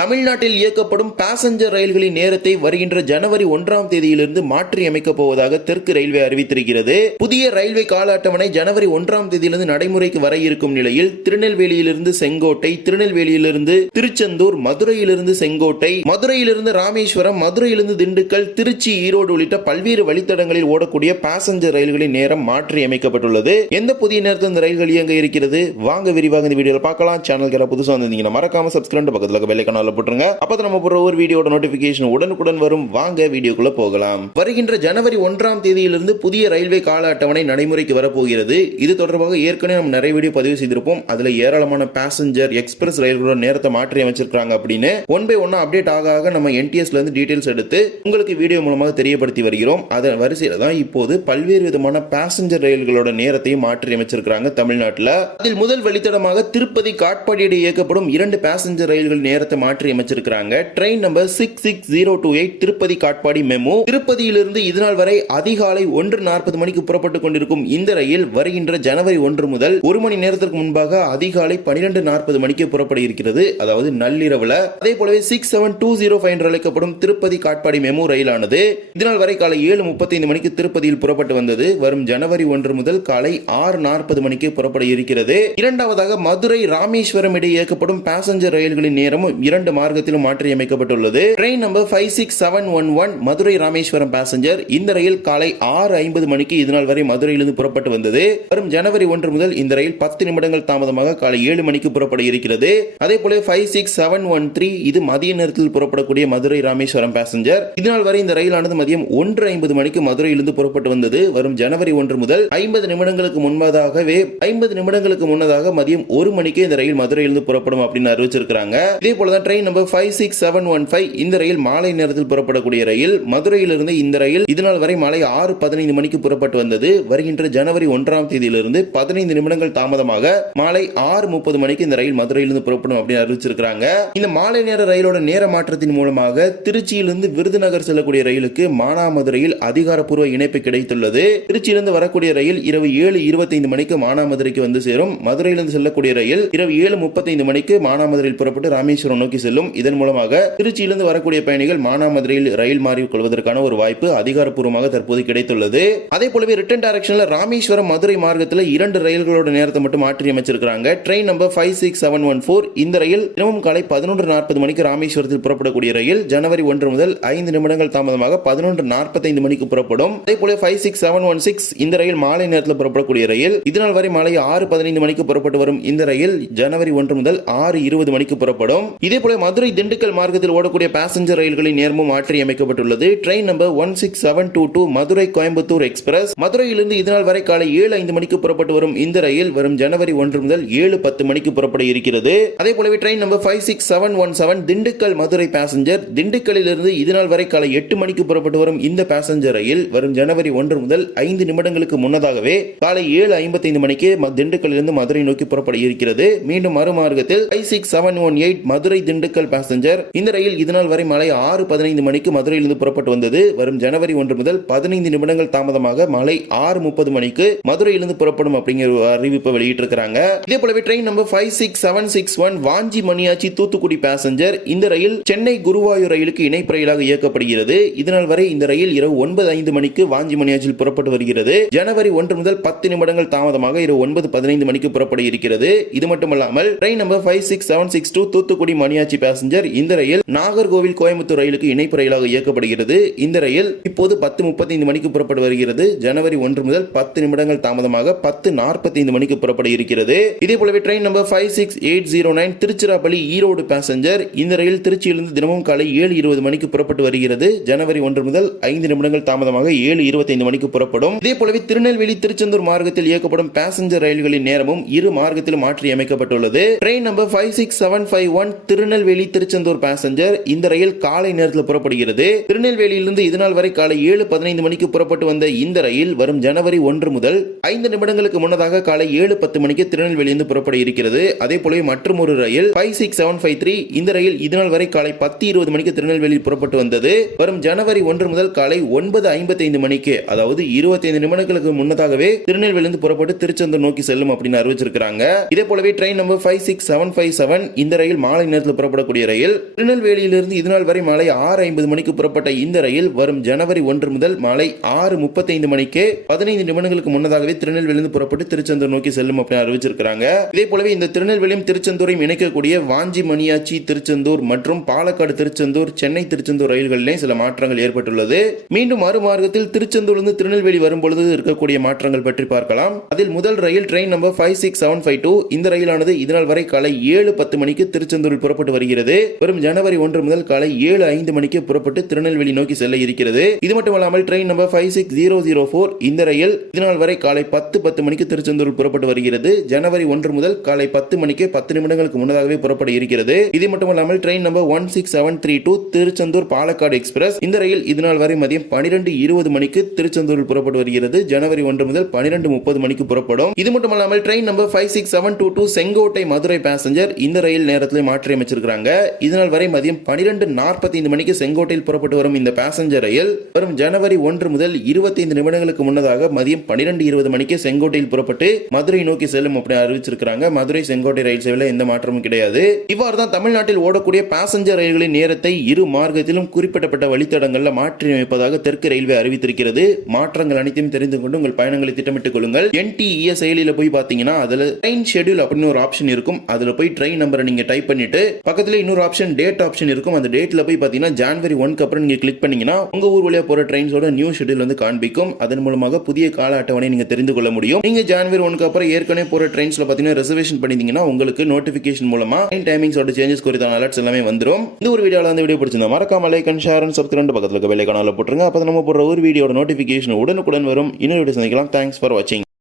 தமிழ்நாட்டில் இயக்கப்படும் பாசஞ்சர் ரயில்களின் நேரத்தை வருகின்ற ஜனவரி ஒன்றாம் தேதியிலிருந்து மாற்றி அமைக்கப் போவதாக தெற்கு ரயில்வே அறிவித்திருக்கிறது. புதிய ரயில்வே கால அட்டவணை ஜனவரி ஒன்றாம் தேதியிலிருந்து நடைமுறைக்கு வர இருக்கும் நிலையில் திருநெல்வேலியிலிருந்து செங்கோட்டை திருநெல்வேலியிலிருந்து திருச்செந்தூர் மதுரையிலிருந்து செங்கோட்டை மதுரையிலிருந்து ராமேஸ்வரம் மதுரையிலிருந்து திண்டுக்கல் திருச்சி ஈரோடு உள்ளிட்ட பல்வேறு வழித்தடங்களில் ஓடக்கூடிய பாசஞ்சர் ரயில்களின் நேரம் மாற்றி அமைக்கப்பட்டுள்ளது எந்த புதிய நேரத்தில் இந்த ரயில்கள் இயங்க இருக்கிறது? வாங்க விரிவாக இந்த வீடியோவில் பார்க்கலாம். சேனல் புதுசாக வந்திருந்தீங்கன்னா மறக்காம சப்ஸ்கிரைப் பக்கத்தில் பெல்லைக்கான கனால போட்டுருங்க. அப்பதான் நம்ம போற ஒரு வீடியோட நோட்டிபிகேஷன் உடனுக்குடன் வரும். வாங்க வீடியோக்குள்ள போகலாம். வருகின்ற ஜனவரி ஒன்றாம் தேதியிலிருந்து புதிய ரயில்வே கால அட்டவணை நடைமுறைக்கு வரப்போகிறது. இது தொடர்பாக ஏற்கனவே நம்ம நிறைய வீடியோ பதிவு செய்திருப்போம். அதுல ஏராளமான பேசஞ்சர் எக்ஸ்பிரஸ் ரயில்களோட நேரத்தை மாற்றி அமைச்சிருக்காங்க அப்படின்னு. ஒன் பை ஒன்னா அப்டேட் ஆக ஆக நம்ம என்டிஎஸ்ல இருந்து டீடைல்ஸ் எடுத்து உங்களுக்கு வீடியோ மூலமாக தெரியப்படுத்தி வருகிறோம். அதன் வரிசையில தான் இப்போது பல்வேறு விதமான பேசஞ்சர் ரயில்களோட நேரத்தையும் மாற்றி அமைச்சிருக்காங்க தமிழ்நாட்டில். அதில் முதல் வழித்தடமாக திருப்பதி காட்பாடியிட இயக்கப்படும் இரண்டு பேசஞ்சர் ரயில்கள் நேரத்தை மாற்றி அமைச்சிருக்காங்க train number six six zero two eight Tirupati Katpadi MEMU திருப்பதியிலிருந்து இதுநாள் வரை அதிகாலை ஒன்று நாற்பது மணிக்கு புறப்பட்டுக் கொண்டிருக்கும் இந்த ரயில் வருகின்ற ஜனவரி ஒன்று முதல் ஒரு மணி நேரத்திற்கு முன்பாக அதிகாலை பனிரெண்டு நாற்பது மணிக்கு புறப்பட இருக்கிறது அதாவது நள்ளிரவுல. அதே போலவே six seven two zero five என்று அழைக்கப்படும் திருப்பதி காட்பாடி மெமோ ரயிலானது இதனால் வரை காலை ஏழு முப்பத்தைந்து மணிக்கு திருப்பதியில் புறப்பட்டு வந்தது. வரும் ஜனவரி ஒன்று முதல் காலை ஆறு நாற்பது மணிக்கு புறப்பட இருக்கிறது இரண்டாவதாக மதுரை ராமேஸ்வரம் இடையே இயக்கப்படும் பேசஞ்சர் ரயில்களின் நேரமும் இரண்டு மார்க்கத்திலும் மாற்றி அமைக்கப்பட்டுள்ளது train number five six seven one one Madurai Rameswaram passenger இந்த ரயில் காலை ஆறு ஐம்பது மணிக்கு இதுநாள் வரை மதுரையிலிருந்து புறப்பட்டு வந்தது. வரும் ஜனவரி ஒன்று முதல் இந்த ரயில் பத்து நிமிடங்கள் தாமதமாக காலை ஏழு மணிக்கு புறப்பட இருக்கிறது. அதே போல five six seven one three இது மதிய நேரத்தில் புறப்படக்கூடிய மதுரை ராமேஸ்வரம் பேசஞ்சர் இதனால் வரை இந்த ரயிலானது மதியம் ஒன்று ஐம்பது மணிக்கு மதுரையிலிருந்து புறப்பட்டு வந்தது. வரும் ஜனவரி ஒன்று முதல் ஐம்பது நிமிடங்களுக்கு முன்பதாகவே ஐம்பது நிமிடங்களுக்கு முன்னதாக மதியம் ஒரு மணிக்கு இந்த ரயில் மதுரையிலிருந்து புறப்படும் அப்படின்னு அறிவிச்சிருக்காங்க இதே போலதான் train number five six seven one five இந்த ரயில் மாலை நேரத்தில் புறப்படக்கூடிய ரயில் மதுரையிலிருந்து இந்த ரயில் இதனால் வரை மாலை ஆறு பதினைந்து மணிக்கு புறப்பட்டு வந்தது. வருகின்ற ஜனவரி ஒன்றாம் தேதியிலிருந்து பதினைந்து நிமிடங்கள் தாமதமாக மாலை ஆறு முப்பது மணிக்கு இந்த ரயில் மதுரையிலிருந்து புறப்படும் அப்படின்னு அறிவிச்சிருக்காங்க இந்த மாலை நேர ரயிலோட நேர மாற்றத்தின் மூலமாக திருச்சியிலிருந்து விருதுநகர் செல்லக்கூடிய ரயிலுக்கு மானாமதுரையில் அதிகாரப்பூர்வ இணைப்பு கிடைத்துள்ளது. திருச்சியிலிருந்து வரக்கூடிய ரயில் இரவு ஏழு இருபத்தைந்து மணிக்கு மானாமதுரைக்கு வந்து சேரும். மதுரையிலிருந்து செல்லக்கூடிய ரயில் இரவு ஏழு முப்பத்தைந்து மணிக்கு மானாமதுரையில் புறப்பட்டு ராமேஸ்வரம் நோக்கி செல்லும். இதன் மூலமாக திருச்சியிலிருந்து வரக்கூடிய பயணிகள் மானாமதுரையில் ரயில் மாறி கொள்வதற்கான ஒரு வாய்ப்பு அதிகாரப்பூர்வமாக தற்போது கிடைத்துள்ளது. அதே போலவே ரிட்டர்ன் டைரக்ஷன்ல ராமேஸ்வரம் மதுரை மார்க்கத்தில் இரண்டு ரயில்களோட நேரத்தை மட்டும் மாற்றி அமைச்சிருக்காங்க train number five six seven one four இந்த ரயில் தினமும் காலை பதினொன்று நாற்பது மணிக்கு ராமேஸ்வரத்தில் புறப்படக்கூடிய ரயில் ஜனவரி ஒன்று முதல் ஐந்து நிமிடங்கள் தாமதமாக பதினொன்று நாற்பத்தைந்து மணிக்கு புறப்படும். அதே போல five six seven one six இந்த ரயில் மாலை நேரத்தில் புறப்படக்கூடிய ரயில் இதனால் வரை மாலை ஆறு பதினைந்து மணிக்கு புறப்பட்டு வரும் இந்த ரயில் ஜனவரி ஒன்று முதல் ஆறு இருபது மணிக்கு புறப்படும். இதே போல மதுரை திண்டுக்கல் மார்க்கத்தில் ஓடக்கூடிய பேசஞ்சர் ரயில்களின் நேரமும் மாற்றி அமைக்கப்பட்டுள்ளது. Train number one six seven two two Madurai Coimbatore express மதுரையிலிருந்து இதனால் வரை காலை ஏழு ஐந்து மணிக்கு புறப்பட்டு வரும் இந்த ரயில் வரும் ஜனவரி ஒன்று முதல் ஏழு பத்து மணிக்கு புறப்பட இருக்கிறது. அதே போலவே train number five six seven one seven Dindigul Madurai passenger திண்டுக்கல்லிலிருந்து இதனால் வரை காலை எட்டு மணிக்கு புறப்பட்டு வரும் இந்த பேசஞ்சர் ரயில் வரும் ஜனவரி ஒன்று முதல் ஐந்து நிமிடங்களுக்கு முன்னதாகவே காலை ஏழு ஐம்பத்தைந்து மணிக்கு திண்டுக்கல்லிருந்து மதுரை நோக்கி புறப்பட இருக்கிறது. மீண்டும் மறுமார்க்கத்தில் five six seven one eight Madurai Dindigul passenger இந்த ரயில் இதுநாள் வரை மாலை ஆறு பதினைந்து மணிக்கு மதுரையிலிருந்து புறப்பட்டு வந்தது. வரும் ஜனவரி ஒன்று முதல் பதினைந்து நிமிடங்கள் தாமதமாக மாலை ஆறு முப்பது மணிக்கு மதுரையிலிருந்து புறப்படும் அப்படிங்கிற ஒரு அறிவிப்பை வெளியிட்டிருக்கிறாங்க. இதே போலவே train number five six seven six one Vanchi Maniyachchi Thoothukudi passenger இந்த ரயில் சென்னை குருவாயூர் ரயிலுக்கு இணைப்பு ரயிலாக இயக்கப்படுகிறது. இதனால் வரை இந்த ரயில் இரவு ஒன்பது ஐந்து மணிக்கு வாஞ்சி மணியாச்சியில் புறப்பட்டு வருகிறது. ஜனவரி ஒன்று முதல் பத்து நிமிடங்கள் தாமதமாக இரவு ஒன்பது பதினைந்து மணிக்கு புறப்பட இருக்கிறது. இது மட்டுமல்லாமல் train number five six seven six two Thoothukudi Maniyachi passenger இந்த ரயில் நாகர்கோவில் கோயம்புத்தூர் ரயிலுக்கு இணைப்பு ரயிலாக இயக்கப்படுகிறது. இந்த ரயில் இப்போது பத்து முப்பத்தைந்து மணிக்கு புறப்பட்டு வருகிறது. ஜனவரி ஒன்று முதல் பத்து நிமிடங்கள் தாமதமாக பத்து நாற்பத்தைந்து மணிக்கு புறப்பட இருக்கிறது. இதே போலவே train number five six eight zero nine Tiruchirappalli Erode passenger இந்த ரயில் திருச்சியிலிருந்து தினமும் காலை ஏழு இருபது மணிக்கு புறப்பட்டு வருகிறது. ஜனவரி ஒன்று முதல் ஐந்து நிமிடங்கள் தாமதமாக ஏழு இருபத்தைந்து மணிக்கு புறப்படும். இதே போலவே திருநெல்வேலி திருச்செந்தூர் மார்க்கத்தில் இயக்கப்படும் பேசஞ்சர் ரயில்களின் நேரமும் இரு மார்க்கத்திலும் மாற்றி அமைக்கப்பட்டுள்ளது train number five six seven five one Tirunelveli Tiruchendur passenger இந்த ரயில் காலை நேரத்தில் புறப்படுகிறது. திருநெல்வேலியிலிருந்து இதுநாள் வரை காலை ஏழு பதினைந்து மணிக்கு புறப்பட்டு வந்த இந்த ரயில் வரும் ஜனவரி ஒன்று முதல் ஐந்து நிமிடங்களுக்கு முன்னதாக காலை ஏழு பத்து மணிக்கு திருநெல்வேலியிலிருந்து புறப்பட இருக்கிறது. அதே போலவே மற்றும் ஒரு ரயில் five six seven five three இந்த ரயில் இதுநாள் வரை காலை பத்து இருபது மணிக்கு திருநெல்வேலியில் புறப்பட்டு வந்தது. வரும் ஜனவரி ஒன்று முதல் காலை ஒன்பது ஐம்பத்தைந்து மணிக்கு அதாவது இருபத்தைந்து நிமிடங்களுக்கு முன்னதாகவே திருநெல்வேலியிலிருந்து புறப்பட்டு திருச்செந்தூர் நோக்கி செல்லும் அப்படின்னு அறிவிச்சிருக்காங்க இதே போலவே train number five six seven five seven இந்த ரயில் மாலை நேரத்தில் புறப்படக்கூடிய ரயில் திருநெல்வேலியிலிருந்து இதுநாள் வரை மாலை ஆறு ஐம்பது மணிக்கு புறப்பட்ட இந்த ரயில் வரும் ஜனவரி ஒன்று முதல் மாலை ஆறு முப்பத்தைந்து மணிக்கு பதினைந்து நிமிடங்களுக்கு முன்னதாகவே திருநெல்வேலியிலிருந்து புறப்பட்டு திருச்செந்தூர் நோக்கி செல்லும் அப்படின்னு அறிவிச்சிருக்காங்க இதே போலவே இந்த திருநெல்வேலியும் திருச்செந்தூரையும் இணைக்கக்கூடிய வாஞ்சி மணியாச்சி திருச்செந்தூர் மற்றும் பாலக்காடு திருச்செந்தூர் சென்னை திருச்செந்தூர் ரயில்களிலே சில மாற்றங்கள் ஏற்பட்டுள்ளது. மீண்டும் மறுமார்க்கத்தில் திருச்செந்தூரிலிருந்து திருநெல்வேலி வரும்பொழுது இருக்கக்கூடிய மாற்றங்கள் பற்றி பார்க்கலாம். அதில் முதல் ரயில் train number five six seven five two இந்த ரயிலானது இதனால் வரை காலை ஏழு பத்து மணிக்கு திருச்செந்தூரில் புறப்பட்டு வருகிறது. வரும் ஜனவரி ஒன்று முதல் காலை ஏழு ஐந்து மணிக்கு புறப்பட்டு திருநெல்வேலி நோக்கி செல்ல இருக்கிறது. இது மட்டுமல்லாமல் train number five six zero zero four இந்த ரயில் இதனால் வரை காலை பத்து பத்து மணிக்கு திருச்செந்தூர் புறப்பட்டு வருகிறது. ஜனவரி ஒன்று முதல் காலை பத்து மணிக்கு பத்து நிமிடங்களுக்கு முன்னதாகவே புறப்பட இருக்கிறது. இது மட்டுமல்லாமல் train number one six seven three two Tiruchendur Palakkad express இந்த ரயில் இதனால் வரை மதியம் பனிரெண்டு இருபது மணிக்கு திருச்செந்தூரில் புறப்பட்டு வருகிறது. ஜனவரி ஒன்று முதல் பனிரெண்டு முப்பது மணிக்கு புறப்படும். இது மட்டுமல்லாமல் train number five six seven two two Sengottai Madurai passenger இந்த ரயில் நேரத்தில் மாற்றி அமைச்சிருக்காங்க இதனால் வரை மதியம் பனிரெண்டு நாற்பத்தைந்து மணிக்கு செங்கோட்டையில் புறப்பட்டு வரும் இந்த பேசஞ்சர் ரயில் வரும் ஜனவரி ஒன்று முதல் இருபத்தைந்து நிமிடங்களுக்கு முன்னதாக மதியம் பனிரெண்டு இருபது மணிக்கு செங்கோட்டையில் புறப்பட்டு மதுரை நோக்கி செல்லும் அப்படி அறிவிச்சிருக்கிறாங்க. மதுரை செங்கோட்டை ரயில் சேவையில் எந்த மாற்றமும் கிடையாது. இவ்வாறு தான் தமிழ்நாட்டில் ஓடக்கூடிய பேசஞ்சர் ரயில்களின் நேரத்தை இரு மார்க்கத்திலும் குறிப்பிடப்பட்ட வழித்தடங்களில் மாற்றி அமைப்பதாக தெற்கு ரயில்வே அறிவித்திருக்கிறது. மாற்றங்கள் அனைத்தையும் தெரிந்து கொண்டு உங்கள் பயணங்களை திட்டமிட்டுக் கொள்ளுங்கள். என்டிஇஎஸ் செயலியில் போய் பார்த்தீங்கன்னா அதில் ட்ரெயின் ஷெட்யூல் அப்படின்னு ஒரு ஆப்ஷன் இருக்கும். அதில் போய் ட்ரெயின் நம்பரை நீங்கள் டைப் பண்ணிட்டு பக்கத்துல இன்னொரு ஆப்ஷன் டேட் ஆப்ஷன் இருக்கும். அந்த டேட்ல போய் பாத்தீங்கன்னா ஜான்வரி ஒன்க்கு அப்புறம் நீங்க கிளிக் பண்ணீங்கன்னா உங்க ஊர் வழியா போற ட்ரெயின்ஸோட நியூ ஷெடியூல் வந்து காண்பிக்கும். அதன் மூலமாக புதிய கால அட்டவணை நீங்க தெரிந்து கொள்ள முடியும். நீங்க ஜான்வரி ஒன்க்கு அப்புறம் ஏற்கனவே போற ட்ரெயின்ஸ்ல பாத்தீங்கன்னா ரிசர்வேஷன் பண்ணிருந்தீங்கன்னா உங்களுக்கு நோட்டிபிகேஷன் மூலமா ட்ரெயின் டைமிங்ஸோட சேஞ்சஸ் குறித்தான அலர்ட்ஸ் எல்லாமே வந்துரும். இந்த ஒரு வீடியோல அந்த வீடியோ பிடிச்சிருந்தா மறக்காம like and share and subscribe பக்கத்துல இருக்க பெல் ஐகானால போட்டுருங்க. அப்போ நம்ம போடுற ஒரு வீடியோட நோட்டிபிகேஷன் உடனுக்குடன் வரும். இன்னொரு வீடியோ சந்திக்கலாம். தேங்க்ஸ் ஃபார் வாட்சிங்